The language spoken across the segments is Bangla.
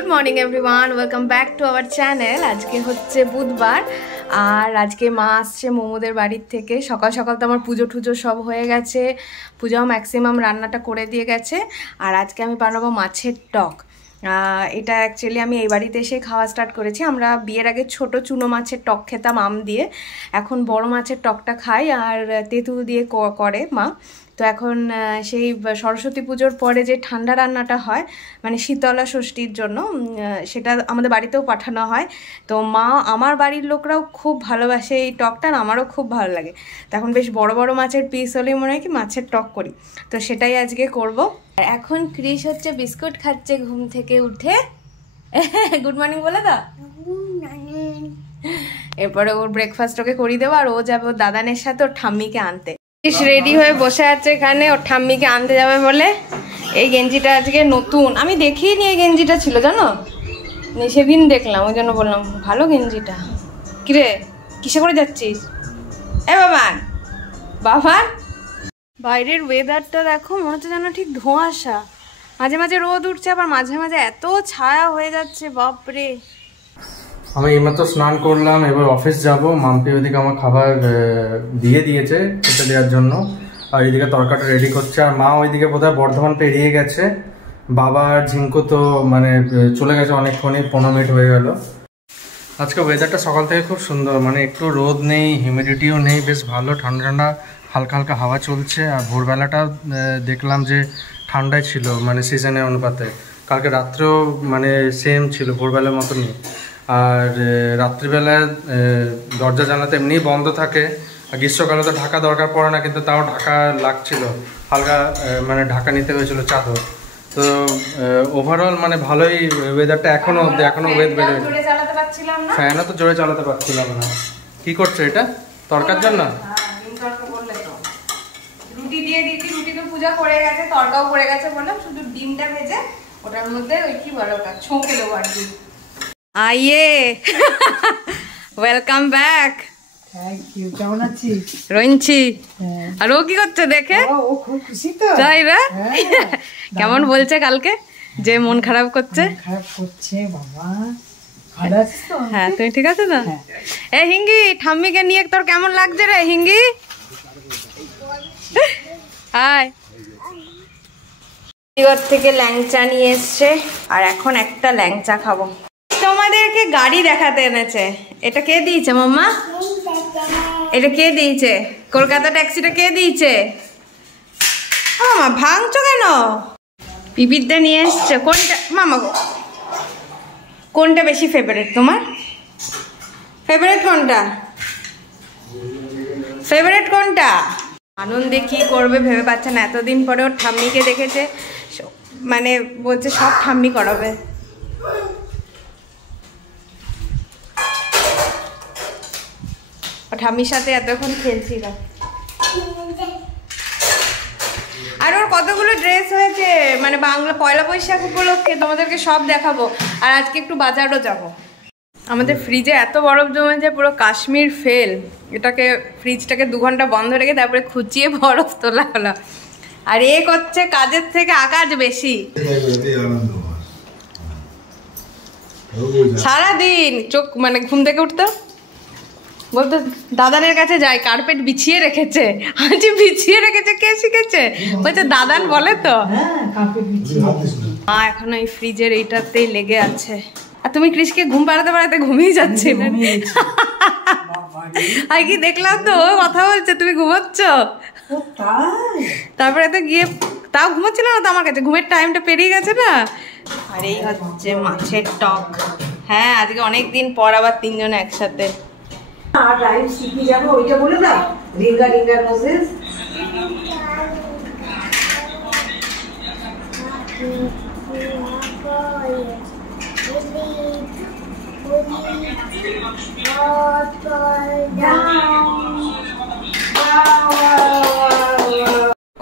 Good morning everyone, welcome back to our channel. আজকে হচ্ছে বুধবার আর আজকে মা আসছে মোমোদের বাড়ির থেকে। সকাল সকাল তো আমার পুজো টুজো সব হয়ে গেছে, পূজাও ম্যাক্সিমাম রান্নাটা করে দিয়ে গেছে। আর আজকে আমি বানাবো মাছের টক। এটা অ্যাকচুয়ালি আমি এই বাড়িতে এসে খাওয়া স্টার্ট করেছি। আমরা বিয়ের আগে ছোট চুনো মাছের টক খেতাম আম দিয়ে, এখন বড় মাছের টকটা খাই আর তেঁতুল দিয়ে করে মা। তো এখন সেই সরস্বতী পুজোর পরে যে ঠান্ডা রান্নাটা হয় মানে শীতলা ষষ্ঠীর জন্য, সেটা আমাদের বাড়িতেও পাঠানো হয়। তো মা আমার বাড়ির লোকরাও খুব ভালোবাসে এই টকটা, আমারও খুব ভালো লাগে। তো এখন বেশ বড় বড় মাছের পিস হলেই মনে হয় কি মাছের টক করি, তো সেটাই আজকে করব। এখন ক্রিস হচ্ছে বিস্কুট খাচ্ছে ঘুম থেকে উঠে। গুড মর্নিং বলে দাও। এরপরে ওর ব্রেকফাস্ট ওকে করিয়ে দেবো আর ও যাবে ওর দাদানের সাথে ওর ঠাম্মিকে আনতে। রেডি হয়ে বসে আছে এখানে, ওর ঠাম্মিকে আনতে যাবে বলে। এই গেঞ্জিটা আজকে নতুন, আমি দেখিনি এই গেঞ্জিটা ছিল জানো, সেদিন দেখলাম ওই জন্য বললাম ভালো গেঞ্জিটা। কিরে কিসে করে যাচ্ছিস? এ বাবা বাবা, বাইরের ওয়েদারটা দেখো, মনে হচ্ছে যেন ঠিক ধোঁয়াশা, মাঝে মাঝে রোদ উঠছে আবার মাঝে মাঝে এত ছায়া হয়ে যাচ্ছে, বাপরে। আমি এইমাত্র স্নান করলাম, এবার অফিস যাব। মাম্পি ওইদিকে আমার খাবার দিয়ে দিয়েছে খেতে দেওয়ার জন্য, আর এইদিকে তরকাটা রেডি করছে। আর মা ওইদিকে বোধহয় বর্ধমান পেরিয়ে গেছে। বাবা আর ঝিঙ্কু তো মানে চলে গেছে অনেকক্ষণই, 15 মিনিট হয়ে গেল। আজকে ওয়েদারটা সকাল থেকে খুব সুন্দর, মানে একটু রোদ নেই, হিউমিডিটিও নেই, বেশ ভালো ঠান্ডা ঠান্ডা হালকা হালকা হাওয়া চলছে। আর ভোরবেলাটা দেখলাম যে ঠান্ডায় ছিল, মানে সিজনের অনুপাতে। কালকে রাত্রেও মানে সেম ছিল, ভোরবেলার মতনই। আর রাত্রিবেলায় দরজা জানাতে এমনি বন্ধ থাকে, আর গ্রীষ্মকালে তো ঢাকা দরকার পড়ে না, কিন্তু তাও ঢাকা লাগছিল, হালকা মানে ঢাকা নিতে হয়েছিল চাদর। তো ওভারঅল মানে ভালোই ওয়েদারটা এখনো ওয়েদ বেড়ে, ফ্যানও তো জোরে চালাতে পারছিলাম না। কি করছো এটা তরকার জন্য? রুটি দিয়ে দিচ্ছি, রুটি তো পূজা করে গেছে, তরকাও করে গেছে, বললাম শুধু ডিমটা ভেজে ওটার মধ্যে ওই কি বলে ওটা ছৌঁকে দেবো আর কি। আইয়ে ওয়েলকাম ব্যাক। Thank you. কেমন আছিস? রইনছি। আর ও কি করছে দেখে? ও খুব খুশি তো। তাই রে? কেমন বলছে কালকে যে মন খারাপ করছে? খারাপ করছে বাবা। ভালো আছিস তো? হ্যাঁ, তুমি ঠিক আছে না? এ হিঙ্গি, ঠাম্মিকে নিয়ে তোর কেমন লাগছে রে হিঙ্গি? হাই। ঘর থেকে ল্যাংচা নিয়ে এসছে আর এখন একটা ল্যাংচা খাবো। তোমাদেরকে গাড়ি দেখাতে এনেছে। এটা কে দিয়েছে মাম্মা? এটা কে দিয়েছে? কলকাতা ট্যাক্সিটা কে দিয়েছে? মামা ভাঙছো কেন? পিপিরটা নিয়ে এসছে। কোনটা মামা গো, কোনটা বেশি ফেভারিট তোমার? ফেভারিট কোনটা? ফেভারিট কোনটা? আনন্দে কি করবে ভেবে পাচ্ছে না। এতদিন পরে ওর ঠাম্মিকে দেখেছে, মানে বলছে সব ঠাম্মি করাবে। ঠাম্মির সাথে এতক্ষণ খেলছিল। আর ওর কতগুলো ড্রেস হয়েছে, মানে বাংলা পয়লা বৈশাখ উপলক্ষে, তোমাদেরকে সব দেখাবো। আর আজকে একটু বাজারও যাব। আমাদের ফ্রিজে এত বরফ জমেছে, পুরো কাশ্মীর ফেল। এটাকে ফ্রিজটাকে 2 ঘন্টা বন্ধ রেখে তারপরে খুঁচিয়ে বরফ তোলা হলো। আর এ করছে কাজের থেকে আকাজ বেশি, সারাদিন চোখ মানে ঘুম থেকে উঠতো বলতো দাদানের কাছে যাই, কার্পেট বিছিয়ে রেখেছে। আজ বিছিয়ে রেখেছে, কে শিখেছে? বলছে দাদান বলে তো। মা এখন এই ফ্রিজের এইটাতেই লেগে আছে। আর তুমি ক্রিসকে ঘুম পাড়াতে পাড়াতে ঘুমিয়ে যাচ্ছে। আর কি দেখলাম তো ও কথা বলছে, তুমি ঘুমাচ্ছ। তারপরে তো গিয়ে তাও ঘুমাচ্ছিল না তো আমার কাছে, ঘুমের টাইমটা পেরিয়ে গেছে না। আর এই হচ্ছে মাছের টক। হ্যাঁ, আজকে অনেকদিন পর আবার 3 জন একসাথে। আর লাইভ শিখে যাবো, ওইটা বলে দাও। Ring a ring a নোজেস।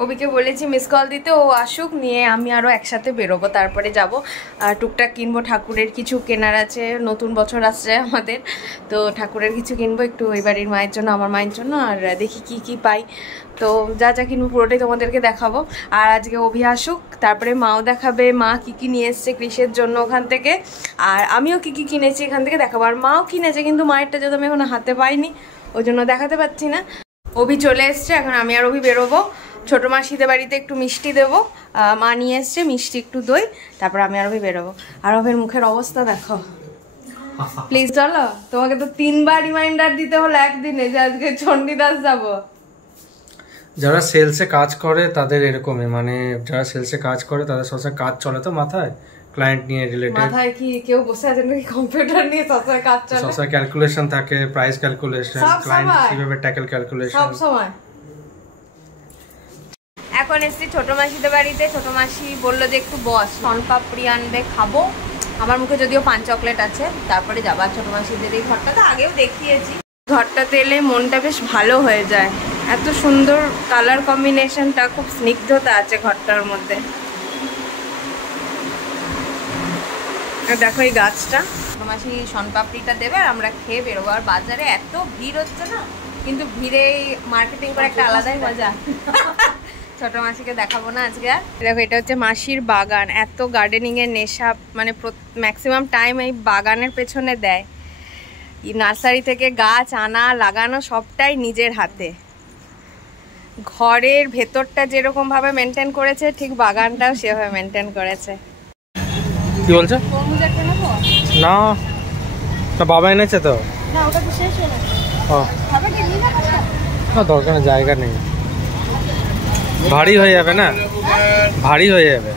অভিকে বলেছি মিস কল দিতে, ও আসুক, নিয়ে আমি আরও একসাথে বেরোবো, তারপরে যাব। আর টুকটাক কিনবো, ঠাকুরের কিছু কেনার আছে, নতুন বছর আসছে আমাদের, তো ঠাকুরের কিছু কিনবো একটু ওই বাড়ির মায়ের জন্য, আমার মায়ের জন্য। আর দেখি কি কি পাই, তো যা যা কিনবো পুরোটাই তোমাদেরকে দেখাবো। আর আজকে অভি আসুক, তারপরে মাও দেখাবে মা কি কি নিয়ে এসছে কৃষের জন্য ওখান থেকে, আর আমিও কি কি কিনেছি এখান থেকে দেখাবো। আর মাও কিনেছে, কিন্তু মায়েরটা যেহেতু আমি এখন হাতে পাইনি ওই জন্য দেখাতে পারছি না। অভি চলে এসছে, এখন আমি আর অভি বেরোবো। ছোটো মাসিদের বাড়িতে একটু মিষ্টি দেবো, মা নিয়ে এসছে মিষ্টি, একটু দই, তারপর আমি আর অভি বেরোবো। আর অভির মুখের অবস্থা দেখো, প্লিজ চলো। তোমাকে তো 3 বার রিমাইন্ডার দিতে হলো একদিনে যে আজকে চণ্ডীদাস যাবো। যারা সেলসে কাজ করে তাদের এরকমই, মানে যারা সেলসে কাজ করে তাদের সবসময় কাজ চলে তো মাথায়, ক্লায়েন্ট নিয়ে রিলেটেড। মাথায় কি কেউ বসে আছে নাকি কম্পিউটার নিয়ে সবসময় কাজ চলে? সবসময় ক্যালকুলেশন থাকে, প্রাইস ক্যালকুলেশন, ক্লায়েন্ট কিভাবে ট্যাকল ক্যালকুলেশন সব সময়। এখন এসছি ছোট মাসিদের বাড়িতে। ছোট মাসি বললো যে একটু বস, শনপাপড়ি আনবে, খাবো। আমার মুখে যদিও 5 চকলেট আছে, তারপরে যাবা ছোট মাসিদের এই ঘরটাতে। আগেও দেখিয়েছি, ঘরটাতে এলে মনটা বেশ ভালো হয়ে যায়, এত সুন্দর কালার কম্বিনেশনটা, খুব স্নিগ্ধতা আছে ঘরটার মধ্যে। দেখো এই গাছটা, ছোট মাসি শনপাপড়িটা দেবে আর আমরা খেয়ে বেরোবো। আর বাজারে এত ভিড় হচ্ছে না, কিন্তু ভিড়ে মার্কেটিং করে একটা আলাদাই মজা। ছোট মাসিকে দেখাবো না আজকে আর। দেখো এটা হচ্ছে মাসির বাগান, এত গার্ডেনিং এর নেশা, মানে ম্যাক্সিমাম টাইম এই বাগানের পেছনে দেয়। নার্সারি থেকে গাছ আনা লাগানো সবটাই নিজের হাতে। ঘরের ভেতরটা যেরকম ভাবে মেনটেন করেছে, ঠিক বাগানটাও সেভাবে মেনটেন করেছে। কি বলছো? না না, বাবা এনেছে তো। না ওটা তো শেষ হলো। না দরকার নেই, জায়গা নেই, ভারী হয়ে যাবে না, ভারী হয়ে যাবে।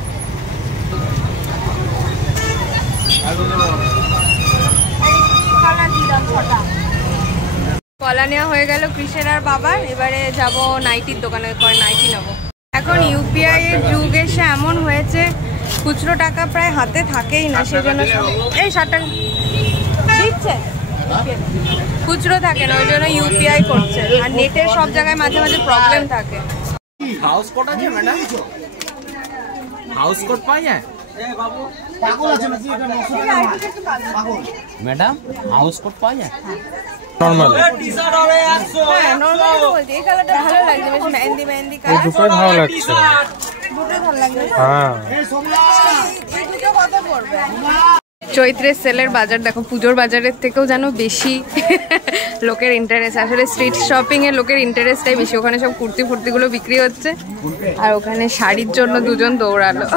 কলা নেওয়া হয়ে গেল কৃষের আর বাবার। এবারে যাব নাইটির দোকানে, নাইটি নেবো। এখন ইউপিআই এর যুগ এসে এমন হয়েছে খুচরো টাকা প্রায় হাতে থাকেই না, সেজন্য এই 60 টাকা দিচ্ছে, খুচরো থাকে না, ওই জন্য ইউপিআই করছে। আর নেটের সব জায়গায় মাঝে মাঝে প্রবলেম থাকে। हाउस कोड আছে ম্যাডাম? हाउस कोड পাই যায়? ম্যাডাম হাউস কোড পাই যায়? নরমাল টি-শার্ট হবে 100। হ্যাঁ নরমাল বলছি, এই কালারটা ভালো লাগছে, বেশ মেহেন্দি মেহেন্দি এই কালার। দুটোই ভালো লাগছে। দুটো ভালো লাগছে। হ্যাঁ এই দুটো কত পড়বে? চৈত্রের সেলের বাজার দেখো, পুজোর বাজারের থেকেও যেন বেশি লোকের ইন্টারেস্ট। আসলে স্ট্রিট শপিং এ লোকের ইন্টারেস্টটাই বেশি। ওখানে সব কুর্তি ফুর্তিগুলো বিক্রি হচ্ছে, আর ওখানে শাড়ির জন্য দুজন দৌড়ালো।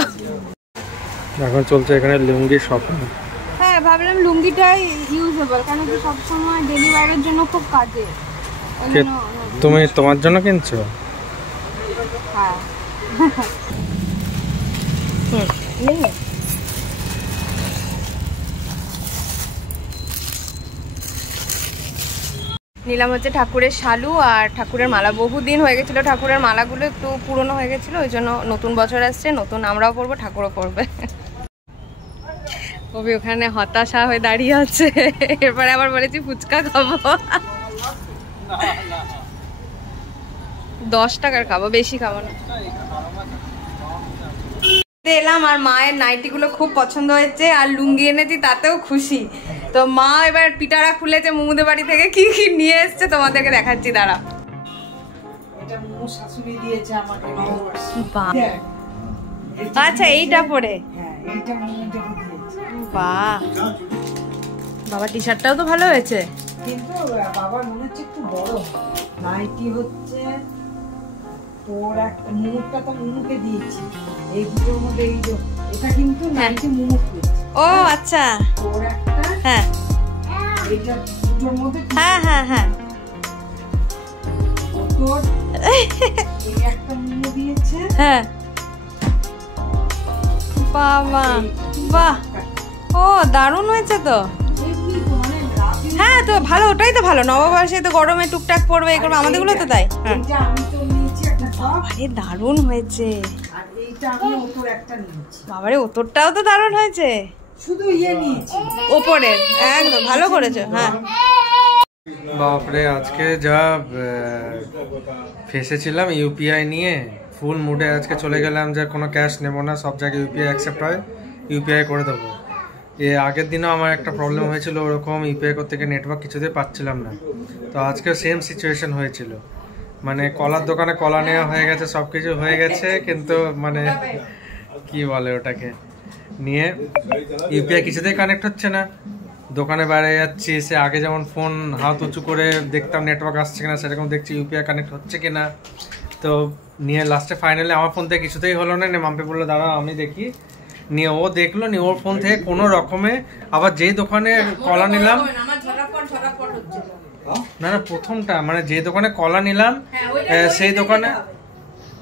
এখন চলছে এখানে লুঙ্গি শপিং। হ্যাঁ ভাবলাম লুঙ্গিটাই ইউজেবল, কারণ কি সবসময় ডেলি ওয়্যারের জন্য খুব কাজে। তুমি তোমার জন্য কিনছো? হ্যাঁ নিলাম হচ্ছে ঠাকুরের শালু আর ঠাকুরের মালা। বহুদিন হয়ে গেছিলো, ঠাকুরের মালাগুলো একটু পুরনো হয়ে গেছিলো, ওই জন্য নতুন বছর আসছে, নতুন আমরাও পরবো, ঠাকুরও পরবে। কবি ওখানে হতাশা হয়ে দাঁড়িয়ে আছে। এরপরে আবার বলেছি ফুচকা খাবো, 10 টাকার খাবো, বেশি খাবো না। এলাম আর মায়ের নাইটিগুলো খুব পছন্দ হয়েছে, আর লুঙ্গি এনেছি তাতেও খুশি। তো মা এবার পিটারা খুলেছে মুমুদের বাড়ি থেকে, কি কি নিয়ে এসছে তোমাদেরকে দেখাচ্ছি, দাঁড়া। এটা মোমো শাশুড়ি দিয়েছে আমাকে নববর্ষে। আচ্ছা এইটা পরে? হ্যাঁ এইটা মোমো দিয়েছে। বাহ, বাবা টি শার্টটাও তো ভালো হয়েছে, কিন্তু বাবার মনে হচ্ছে একটু বড়। নাইটি হচ্ছে তোর একটা, মুমুরটা তো মুমুকে দিয়েছি। এই দুটোর মধ্যে এই যে এটা কিন্তু নাইটি মুমুক দিয়েছে। ও আচ্ছা, তোর একটা, হ্যাঁ এইটা দুটোর মধ্যে, হ্যাঁ হ্যাঁ হ্যাঁ, তোর এই একটা মুমু দিয়েছে। হ্যাঁ বাবা, বাহ, ও দারুণ হয়েছে তো। হ্যাঁ তো ভালো, ওটাই তো ভালো, নববর্ষে তো গরমে টুকটাক পড়বে, এগুলো আমাদেরগুলো তো তাই। এইটা আমি তো নিয়েছি একটা টপ, আরে দারুণ হয়েছে। আর এইটা আমি ওপর একটা নিয়েছি। বাবারে ওতরটাও তো দারুণ হয়েছে, শুধু ইয়ে নিয়েছি ওপরে, একদম ভালো করেছো। হ্যাঁ বাপরে, আজকে যা ফেসেছিলাম ইউপিআই নিয়ে, ফুল মুডে আজকে চলে গেলাম যে কোনো ক্যাশ নেবো না, সব জায়গায় ইউপিআই অ্যাকসেপ্ট হয়, ইউপিআই করে দেবো। আগের দিনও আমার একটা প্রবলেম হয়েছিল ওরকম, ইউপিআই করতে গিয়ে নেটওয়ার্ক কিছুতেই পাচ্ছিলাম না। তো আজকে সেম সিচুয়েশন হয়েছিল, মানে কলার দোকানে কলা নেওয়া হয়ে গেছে, সব কিছু হয়ে গেছে, কিন্তু মানে কি বলে ওটাকে নিয়ে ইউপিআই কিছুতেই কানেক্ট হচ্ছে না। দোকানে বাইরে যাচ্ছি, সে আগে যেমন ফোন হাত উঁচু করে দেখতাম নেটওয়ার্ক আসছে কিনা, সেরকম দেখছি ইউপিআই কানেক্ট হচ্ছে কিনা। তো নিয়ে লাস্টে ফাইনালি আমার ফোন থেকে কিছুতেই হলো না, মাম্পি বললো দাঁড়া আমি দেখি, নিয়ে ও দেখলো, নিয়ে ওর ফোন থেকে কোনো রকমে আবার যেই দোকানে কলা নিলাম, না না প্রথমটা মানে যে দোকানে কলা নিলাম সেই দোকানে,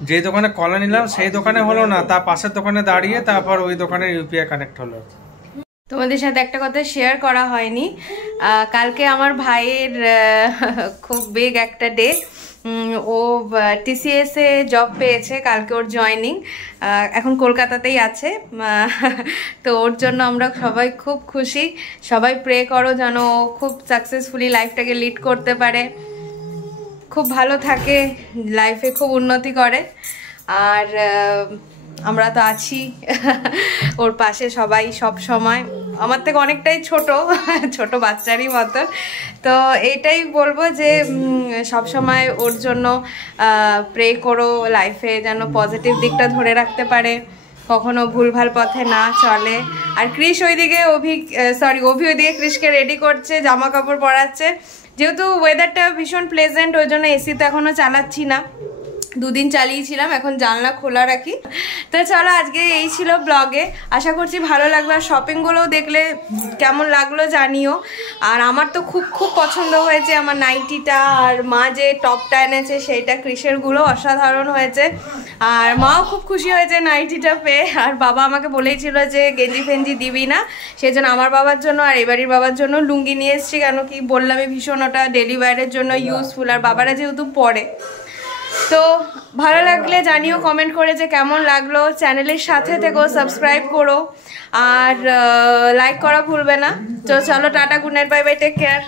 যে দোকানে কলা নিলাম সেই দোকানে হলো না, তার পাশের দোকানে দাঁড়িয়ে তারপর ওই দোকানে ইউপিআই কানেক্ট হলো। তোমাদের সাথে একটা কথা শেয়ার করা হয়নি, কালকে আমার ভাইয়ের খুব বিগ একটা ডে। ও TCS এ জব পেয়েছে, কালকে ওর জয়নিং, এখন কলকাতাতেই আছে। তো ওর জন্য আমরা সবাই খুব খুশি, সবাই প্রে করো যেন ও খুব সাকসেসফুলি লাইফটাকে লিড করতে পারে, খুব ভালো থাকে লাইফে, খুব উন্নতি করে। আর আমরা তো আছি ওর পাশে সবাই সব সময়, আমার থেকে অনেকটাই ছোট বাচ্চারই মতন। তো এইটাই বলবো যে সব সময় ওর জন্য প্রে করো, লাইফে যেন পজিটিভ দিকটা ধরে রাখতে পারে, কখনো ভুলভাল পথে না চলে। আর ক্রিশ ওইদিকে অভি ওইদিকে ক্রিশকে রেডি করছে, জামা কাপড় পরাচ্ছে। যেহেতু ওয়েদারটা ভীষণ প্লেজেন্ট, ওই জন্য এসি তো এখনো চালাচ্ছি না, 2 দিন চালিয়েছিলাম, এখন জানলা খোলা রাখি। তো চলো আজকে এই ছিল ব্লগে, আশা করছি ভালো লাগবে। আর শপিংগুলোও দেখলে কেমন লাগলো জানিও। আর আমার তো খুব খুব পছন্দ হয়েছে আমার নাইটিটা, আর মা যে টপটা এনেছে সেইটা ক্রিশেরগুলো অসাধারণ হয়েছে। আর মাও খুব খুশি হয়েছে নাইটিটা পেয়ে। আর বাবা আমাকে বলেইছিল যে গেঞ্জি ফেঞ্জি দিবি না, সেই জন্য আমার বাবার জন্য আর এই বাড়ির বাবার জন্য লুঙ্গি নিয়ে এসেছি, কেন কি বললামই ভীষণ ওটা ডেলি ওয়্যারের জন্য ইউজফুল, আর বাবারা যেহেতু পরে। তো ভালো লাগলে জানিও কমেন্ট করে যে কেমন লাগলো, চ্যানেলের সাথে থেকো, সাবস্ক্রাইব করো আর লাইক করা ভুলবে না। তো চলো tata, good night, bye bye, take care.